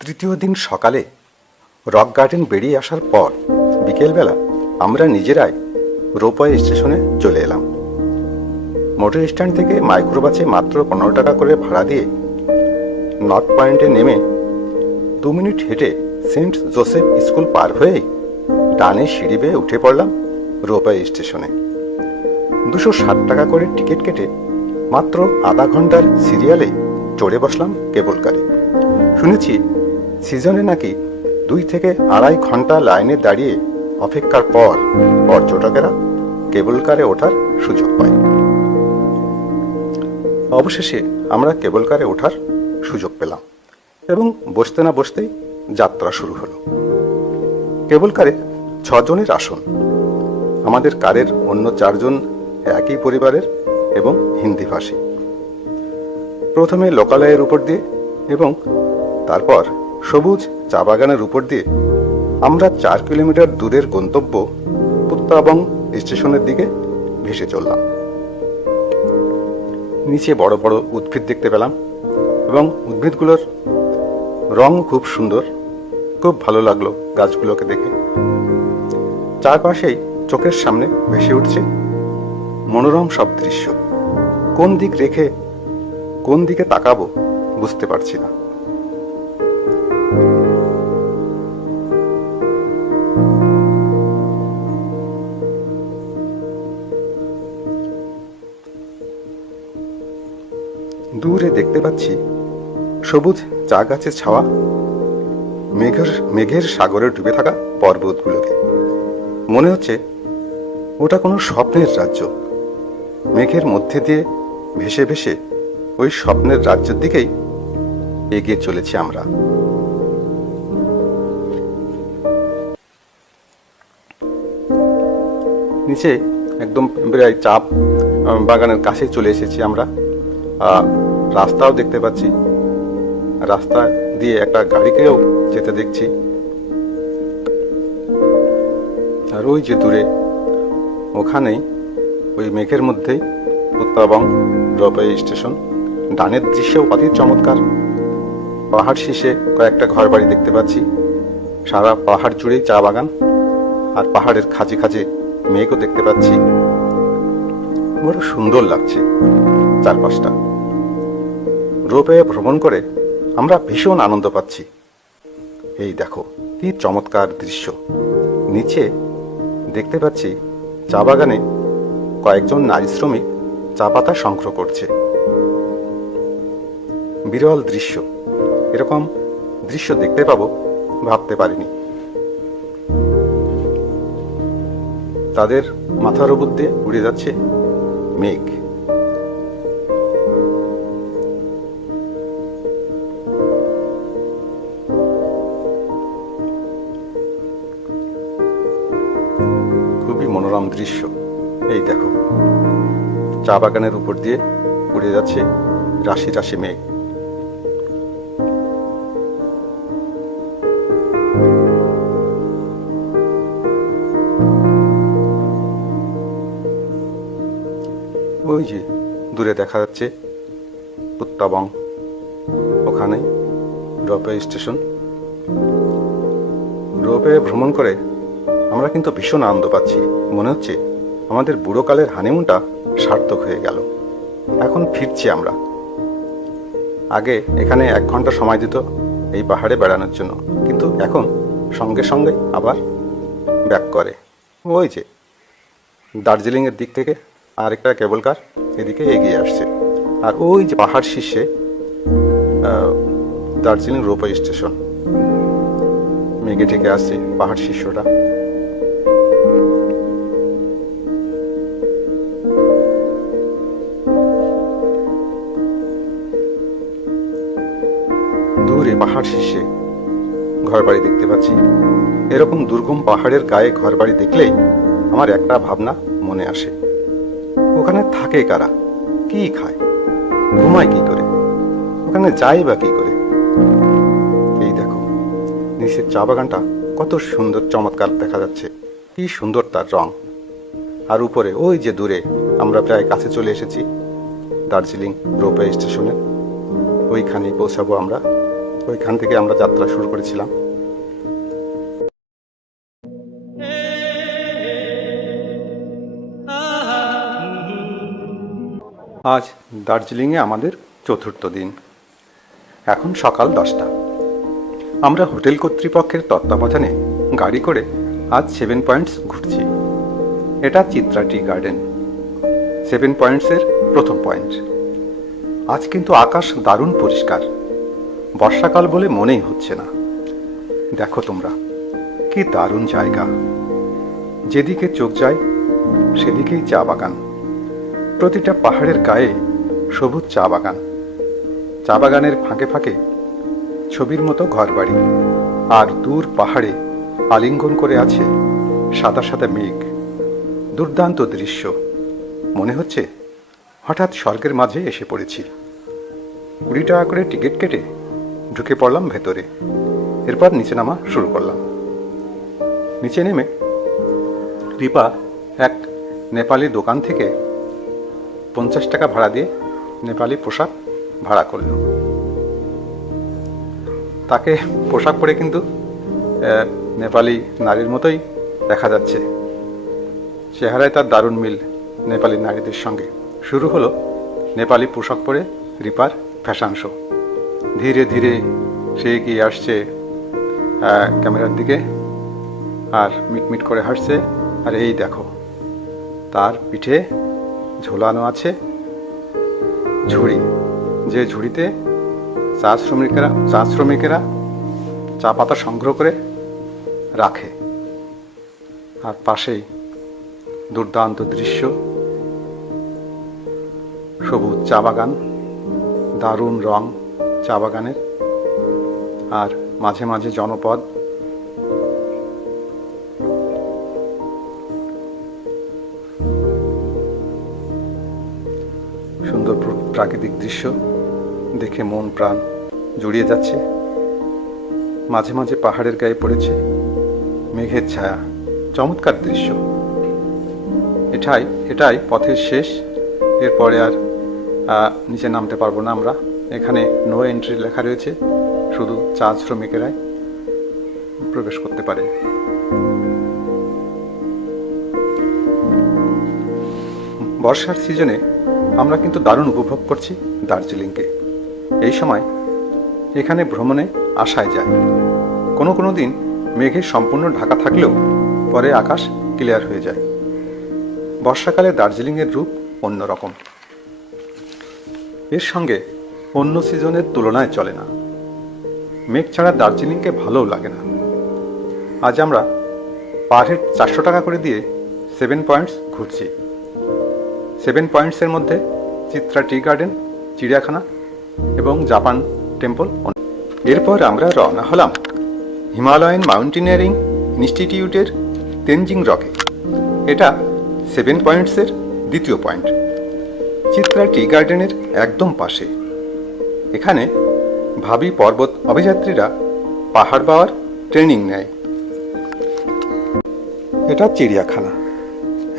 তৃতীয় দিন সকালে রক গার্ডেন বেরিয়ে আসার পর বিকেলবেলা আমরা নিজেরাই রোপওয়ে স্টেশনে চলে এলাম। মোটর স্ট্যান্ড থেকে মাইক্রোবাসে মাত্র 15 টাকা করে ভাড়া দিয়ে নর্থ পয়েন্টে নেমে 2 মিনিট হেঁটে সেন্ট জোসেফ স্কুল পার হয়েই ডানে সিঁড়ি বেয়ে উঠে পড়লাম রোপওয়ে স্টেশনে। 260 টাকা করে টিকিট কেটে মাত্র আধা ঘন্টার সিরিয়ালে চড়ে বসলাম কেবল কারে। শুনেছি সিজনে নাকি 2 থেকে 2.5 ঘন্টা লাইনে দাঁড়িয়ে অপেক্ষার পর পর্যটকেরা কেবল কারে ওঠার সুযোগ পায়। অবশেষে আমরা কেবল কারে ওঠার সুযোগ পেলাম এবং বসতে না বসতেই যাত্রা শুরু হলো। কেবল কারে 6 জনের আসন। আমাদের কারের অন্য 4 জন একই পরিবারের এবং হিন্দি ভাষী। প্রথমে লোকালয়ের উপর দিয়ে এবং তারপর সবুজ চা বাগানের উপর দিয়ে আমরা 4 কিলোমিটার দূরের গন্তব্য পুত্তাবং স্টেশনের দিকে ভেসে চললাম। নিচে বড় বড় উদ্ভিদ দেখতে পেলাম এবং উদ্ভিদগুলোর রং খুব সুন্দর। খুব ভালো লাগলো গাছগুলোকে দেখে। চারপাশেই চোখের সামনে ভেসে উঠছে মনোরম সব দৃশ্য। কোন দিক রেখে কোন দিকে তাকাবো বুঝতে পারছি না। দূরে দেখতে পাচ্ছি সবুজ চা গাছের ছাওয়া, মেঘের সাগরে ডুবে থাকা পর্বতগুলোকে। মনে হচ্ছে ওটা কোনো স্বপ্নের রাজ্য। মেঘের মধ্যে দিয়ে ভেসে ভেসে ওই স্বপ্নের রাজ্যের দিকেই এগিয়ে চলেছি আমরা। নিচে একদম প্রায় চা বাগানের কাছে চলে এসেছি আমরা। রাস্তাও দেখতে পাচ্ছি, রাস্তা দিয়ে একটা গাড়িকেও যেতে দেখছি। আর ওই যে দূরে ওখানেই ওই মেঘের মধ্যেই পুত্তাবং রোপওয়ে স্টেশন। ডানের দৃশ্যও অতি চমৎকার। পাহাড় শীর্ষে কয়েকটা ঘর বাড়ি দেখতে পাচ্ছি। সারা পাহাড় জুড়েই চা বাগান আর পাহাড়ের খাঁজে খাঁজে মেঘও দেখতে পাচ্ছি। বড় সুন্দর লাগছে চারপাশটা। রোপওয়ে ভ্রমণ করে আমরা ভীষণ আনন্দ পাচ্ছি। এই দেখো কি চমৎকার দৃশ্য। নিচে দেখতে পাচ্ছি চা বাগানে কয়েকজন নারী শ্রমিক চা পাতা সংগ্রহ করছে। বিরল দৃশ্য। এরকম দৃশ্য দেখতে পাবো ভাবতে পারিনি। তাদের মাথার উপর দিয়ে উড়ে যাচ্ছে মেঘ। খুবই মনোরম দৃশ্য। এই দেখো চা বাগানের উপর দিয়ে উড়ে যাচ্ছে রাশি রাশি মেঘ। ওই যে দূরে দেখা যাচ্ছে পুত্তাবং, ওখানে রোপওয়ে স্টেশন। রোপওয়ে ভ্রমণ করে আমরা কিন্তু ভীষণ আনন্দ পাচ্ছি। মনে হচ্ছে আমাদের বুড়োকালের হানিমুনটা সার্থক হয়ে গেল। এখন ফিরছি আমরা। আগে এখানে 1 ঘন্টা সময় দিত এই পাহাড়ে বেড়ানোর জন্য, কিন্তু এখন সঙ্গে সঙ্গে আবার ব্যাক করে। ওই যে দার্জিলিংয়ের দিক থেকে আরেকটা কেবল কার এদিকে এগিয়ে আসছে। আর ওই যে পাহাড় শীর্ষে দার্জিলিং রোপওয়ে স্টেশন। মেঘে ঢেকে আসছে পাহাড় শীর্ষটা। দূরে পাহাড় শীর্ষে ঘরবাড়ি দেখতে পাচ্ছি। এরকম দুর্গম পাহাড়ের গায়ে ঘরবাড়ি দেখলেই আমার একটা ভাবনা মনে আসে। ওখানে থাকে কারা, কি খায়, ঘুমায় কি করে, ওখানে যায় বা কি করে। এই দেখো নিচের চা বাগানটা কত সুন্দর চমৎকার দেখা যাচ্ছে। কি সুন্দর তার রং। আর উপরে ওই যে দূরে আমরা প্রায় কাছে চলে এসেছি দার্জিলিং রোপওয়ে স্টেশনে। ওইখানে পৌঁছাবো আমরা। ওইখান থেকে আমরা যাত্রা শুরু করেছিলাম। আজ দার্জিলিংয়ে আমাদের চতুর্থ দিন। এখন সকাল 10টা। আমরা হোটেল কর্তৃপক্ষের তত্ত্বাবধানে গাড়ি করে আজ 7 পয়েন্টস ঘুরছি। এটা চিত্রা টি গার্ডেন, 7 পয়েন্টসের প্রথম পয়েন্ট। আজ কিন্তু আকাশ দারুণ পরিষ্কার, বর্ষাকাল বলে মনেই হচ্ছে না। দেখো তোমরা, কি দারুণ জায়গা। যেদিকে চোখ যায় সেদিকেই চা বাগান। প্রতিটা পাহাড়ের গায়ে সবুজ চা বাগান, চা বাগানের ফাঁকে ফাঁকে ছবির মতো ঘরবাড়ি, আর দূর পাহাড়ে আলিঙ্গন করে আছে সাদা সাদা মেঘ। দুর্দান্ত দৃশ্য, মনে হচ্ছে হঠাৎ স্বর্গের মাঝে এসে পড়েছি। 20 টাকা করে টিকিট কেটে ঢুকে পড়লাম ভেতরে। এরপর নিচে নামা শুরু করলাম। নিচে নেমে রিপা এক নেপালি দোকান থেকে 50 টাকা ভাড়া দিয়ে নেপালি পোশাক ভাড়া করল। তাকে পোশাক পরে কিন্তু নেপালি নারীর মতোই দেখা যাচ্ছে। চেহারায় তার দারুণ মিল নেপালি নারীদের সঙ্গে। শুরু হলো নেপালি পোশাক পরে রিপার ফ্যাশন শো। ধীরে ধীরে সে এগিয়ে আসছে ক্যামেরার দিকে আর মিটমিট করে হাসছে। আর এই দেখো, তার পিঠে ঝোলানো আছে ঝুড়ি, যে ঝুড়িতে চা শ্রমিকেরা চা পাতা সংগ্রহ করে রাখে। আর পাশেই দুর্দান্ত দৃশ্য, সবুজ চা বাগান, দারুণ রং চা বাগানের, আর মাঝে মাঝে জনপদ। সুন্দর প্রাকৃতিক দৃশ্য দেখে মন প্রাণ জুড়িয়ে যাচ্ছে। মাঝে মাঝে পাহাড়ের গায়ে পড়েছে মেঘের ছায়া, চমৎকার দৃশ্য। এটাই পথের শেষ। এরপরে আর নিচে নামতে পারবো না আমরা। এখানে নো এন্ট্রি লেখা রয়েছে, শুধু চা শ্রমিকেরাই প্রবেশ করতে পারে। বর্ষার সিজনে আমরা কিন্তু দারুণ উপভোগ করছি দার্জিলিংকে। এই সময় এখানে ভ্রমণে আসাই যায়। কোনো কোনো দিন মেঘে সম্পূর্ণ ঢাকা থাকলেও পরে আকাশ ক্লিয়ার হয়ে যায়। বর্ষাকালে দার্জিলিংয়ের রূপ অন্যরকম। এর সঙ্গে অন্য সিজনের তুলনায় চলে না। মেঘ ছাড়া দার্জিলিংকে ভালোও লাগে না। আজ আমরা পার হেড 400 টাকা করে দিয়ে 7 পয়েন্টস ঘুরছি। 7 পয়েন্টসের মধ্যে চিত্রা টি গার্ডেন, চিড়িয়াখানা এবং জাপান টেম্পল। এরপর আমরা রওনা হলাম হিমালয়ান মাউন্টেনিয়ারিং ইনস্টিটিউটের তেনজিং রকে। এটা 7 পয়েন্টসের দ্বিতীয় পয়েন্ট, চিত্রা টি গার্ডেনের একদম পাশে। এখানে ভাবী পর্বত অভিযাত্রীরা পাহাড় পাওয়ার ট্রেনিং নেয়। এটা চিড়িয়াখানা।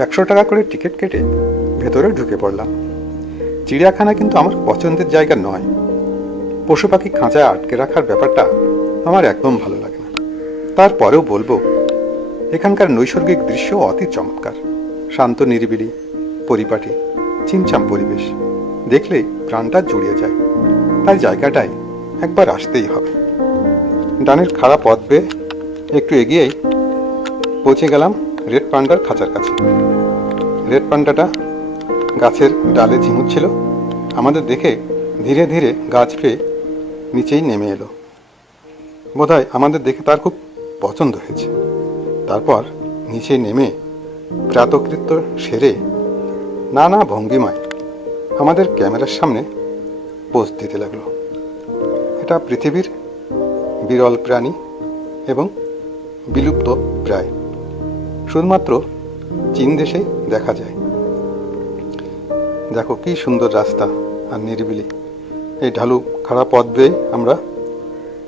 100 টাকা করে টিকিট কেটে ভেতরে ঢুকে পড়লাম। চিড়িয়াখানা কিন্তু আমার পছন্দের জায়গা নয়। পশু পাখি খাঁচায় আটকে রাখার ব্যাপারটা আমার একদম ভালো লাগে না। তারপরেও বলবো, এখানকার নৈসর্গিক দৃশ্য অতি চমৎকার। শান্ত নিরিবিলি, পরিপাটি, ছিমছাম পরিবেশ দেখলেই প্রাণটা জুড়িয়ে যায়। তাই জায়গাটায় একবার আসতেই হবে। ডানের খাড়া পথ বেয়ে একটু এগিয়েই পৌঁছে গেলাম রেড পান্ডার খাঁচার কাছে। রেড পান্ডাটা গাছের ডালে ঝিমুচ্ছিল। আমাদের দেখে ধীরে ধীরে গাছ পেয়ে নিচেই নেমে এলো। বোধহয় আমাদের দেখে তার খুব পছন্দ হয়েছে। তারপর নিচে নেমে প্রাতকৃত্য সেরে নানা ভঙ্গিমায় আমাদের ক্যামেরার সামনে পোজ দিতে লাগলো। এটা পৃথিবীর বিরল প্রাণী এবং বিলুপ্ত প্রায়, শুধুমাত্র চীন দেশেই দেখা যায়। দেখো কি সুন্দর রাস্তা আর নিরিবিলি। এই ঢালু খাড়া পথ বেয়ে আমরা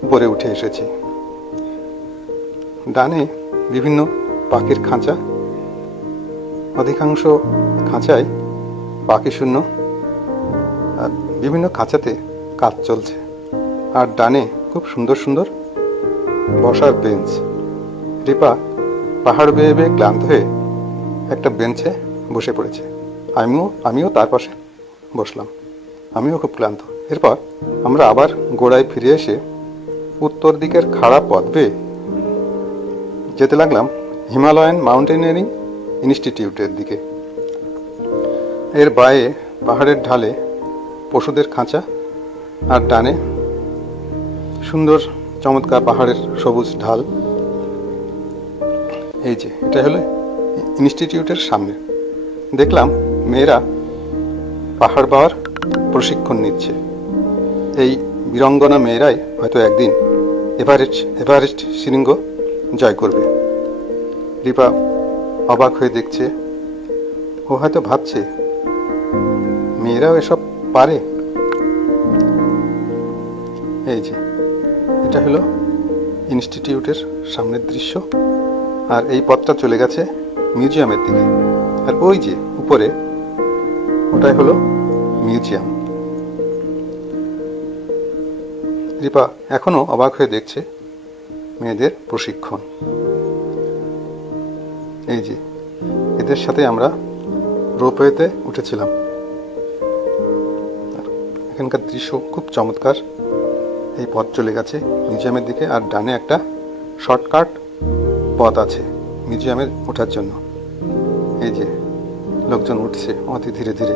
উপরে উঠে এসেছি। ডানে বিভিন্ন পাখির খাঁচা, অধিকাংশ খাঁচায় পাখি শূন্য, বিভিন্ন খাঁচাতে কাজ চলছে। আর ডানে খুব সুন্দর সুন্দর বসার বেঞ্চ। রিপা পাহাড় বেয়ে বেয়ে ক্লান্ত হয়ে একটা বেঞ্চে বসে পড়েছে। আমিও তার পাশে বসলাম। আমিও খুব ক্লান্ত। এরপর আমরা আবার গোড়ায় ফিরে এসে উত্তর দিকের খাড়া পথ বেয়ে যেতে লাগলাম হিমালয়ান মাউন্টেনিয়ারিং ইনস্টিটিউটের দিকে। এর বায়ে পাহাড়ের ঢালে পশুদের খাঁচা, আর ডানে সুন্দর চমৎকার পাহাড়ের সবুজ ঢাল। এই যে এটা হলো ইনস্টিটিউটের সামনে। দেখলাম মেয়েরা পাহাড় বাওয়ার প্রশিক্ষণ নিচ্ছে। এই বীরাঙ্গনা মেয়েরাই হয়তো একদিন এভারেস্ট শৃঙ্গ জয় করবে। রিপা অবাক হয়ে দেখছে। ও হয়তো ভাবছে মেয়েরাও এসব পারে। এই যে এটা হলো ইনস্টিটিউটের সামনের দৃশ্য। আর এই পথটা চলে গেছে মিউজিয়ামের দিকে। আর ওই যে উপরে ওটাই হলো মিউজিয়াম। রিপা এখনো অবাক হয়ে দেখছে মেয়েদের প্রশিক্ষণ। এই যে এদের সাথে আমরা রোপওয়েতে উঠেছিলাম। এখানকার দৃশ্য খুব চমৎকার। এই পথ চলে গেছে মিউজিয়ামের দিকে, আর ডানে একটা শর্টকাট পথ আছে মিউজিয়ামে ওঠার জন্য। এই যে লোকজন উঠছে অতি ধীরে ধীরে।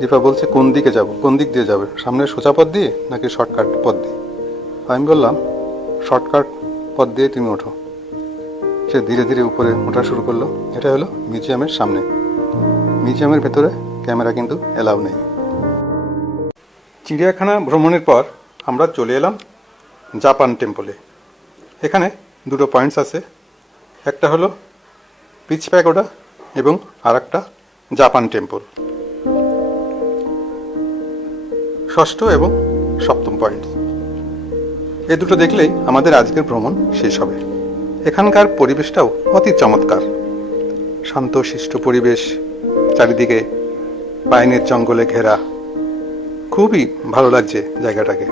রিপা বলছে কোন দিকে যাব, কোন দিক দিয়ে যাবে, সামনে সোজা পথ দিয়ে নাকি শর্টকাট পথ দিয়ে? আমি বললাম শর্টকাট পথ দিয়ে তুমি ওঠো। সে ধীরে ধীরে উপরে ওঠা শুরু করলো। এটা হলো মিউজিয়ামের সামনে। মিউজিয়ামের ভেতরে ক্যামেরা কিন্তু অ্যালাউ নেই। চিড়িয়াখানা ভ্রমণের পর আমরা চলে এলাম জাপান টেম্পলে। এখানে দুটো পয়েন্টস আছে, একটা হলো পিচ প্যাগোডা এবং আর একটা জাপান টেম্পল। ষষ্ঠ এবং সপ্তম পয়েন্ট, এই দুটো দেখলেই আমাদের আজকের ভ্রমণ শেষ হবে। এখানকার পরিবেশটাও অতি চমৎকার, শান্ত শিষ্ট পরিবেশ, চারিদিকে পাইনের জঙ্গলে ঘেরা। খুবই ভালো লাগছে জায়গাটাকে।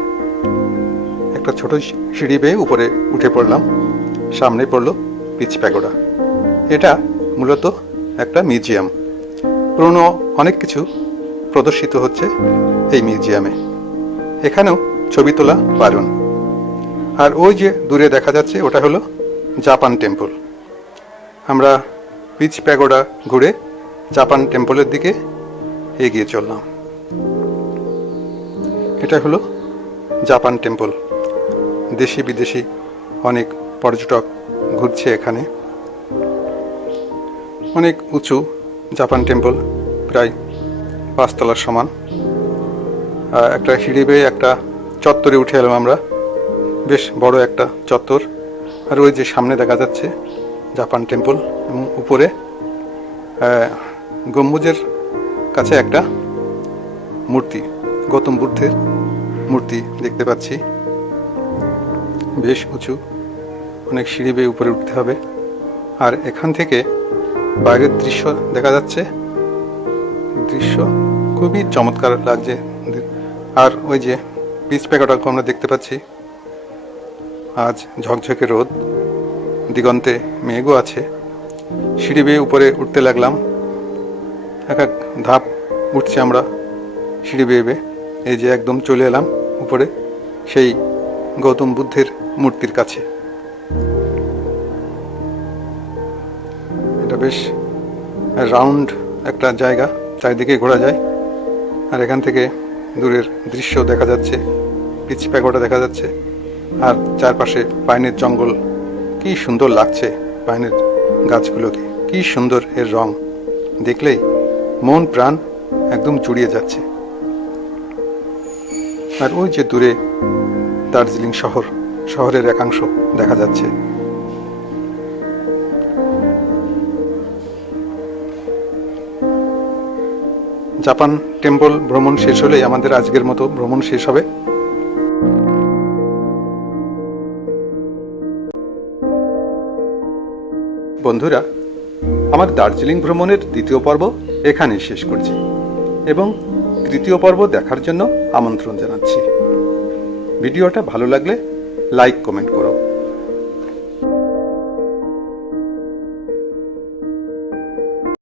একটা ছোট সিঁড়ি বেয়ে উপরে উঠে পড়লাম। সামনে পড়লো পিচ প্যাগোডা। এটা মূলত একটা মিউজিয়াম। পুরনো অনেক কিছু প্রদর্শিত হচ্ছে এই মিউজিয়ামে। এখানেও ছবি তোলা বারণ। আর ওই যে দূরে দেখা যাচ্ছে ওটা হলো জাপান টেম্পল। আমরা পিচ প্যাগোডা ঘুরে জাপান টেম্পলের দিকে এগিয়ে চললাম। এটা হলো জাপান টেম্পল। দেশি বিদেশি অনেক পর্যটক ঘুরছে এখানে। অনেক উঁচু জাপান টেম্পল, প্রায় 5 তলার সমান। একটা সিঁড়ি বেয়ে একটা চত্বরে উঠে এলাম আমরা। বেশ বড় একটা চত্বর। আর ওই যে সামনে দেখা যাচ্ছে জাপান টেম্পল, এবং উপরে গম্বুজের কাছে একটা মূর্তি, গৌতম বুদ্ধের মূর্তি দেখতে পাচ্ছি। বেশ উঁচু, অনেক সিঁড়ি বেয়ে উপরে উঠতে হবে। আর এখান থেকে বাইরের দৃশ্য দেখা যাচ্ছে। দৃশ্য খুবই চমৎকার লাগছে। আর ওই যে পিচ প্যাগোডাকে আমরা দেখতে পাচ্ছি। আজ ঝকঝকে রোদ, দিগন্তে মেঘও আছে। সিঁড়ি বেয়ে উপরে উঠতে লাগলাম। এক এক ধাপ উঠছি আমরা সিঁড়ি বেয়ে বেয়ে। এই যে একদম চলে এলাম উপরে সেই গৌতম বুদ্ধের মূর্তির কাছে। এটা বেশ রাউন্ড একটা জায়গা, চারিদিকে ঘোরা যায়। আর এখান থেকে দূরের দৃশ্য দেখা যাচ্ছে, পিচ প্যাগোডা দেখা যাচ্ছে। আর চারপাশে পাইনের জঙ্গল। কি সুন্দর লাগছে পাইনের গাছগুলোকে, কি সুন্দর এর রং। দেখলেই মন প্রাণ একদম জুড়িয়ে যাচ্ছে। আর ওই যে দূরে দার্জিলিং শহরের একাংশ দেখা যাচ্ছে। জাপান টেম্পল ভ্রমণ শেষ হলেই আমাদের আজকের মতো ভ্রমণ শেষ হবে। বন্ধুরা, আমার দার্জিলিং ভ্রমণের দ্বিতীয় পর্ব এখানেই শেষ করছি এবং তৃতীয় পর্ব দেখার জন্য আমন্ত্রণ জানাচ্ছি। ভিডিওটা ভালো লাগলে লাইক কমেন্ট করো।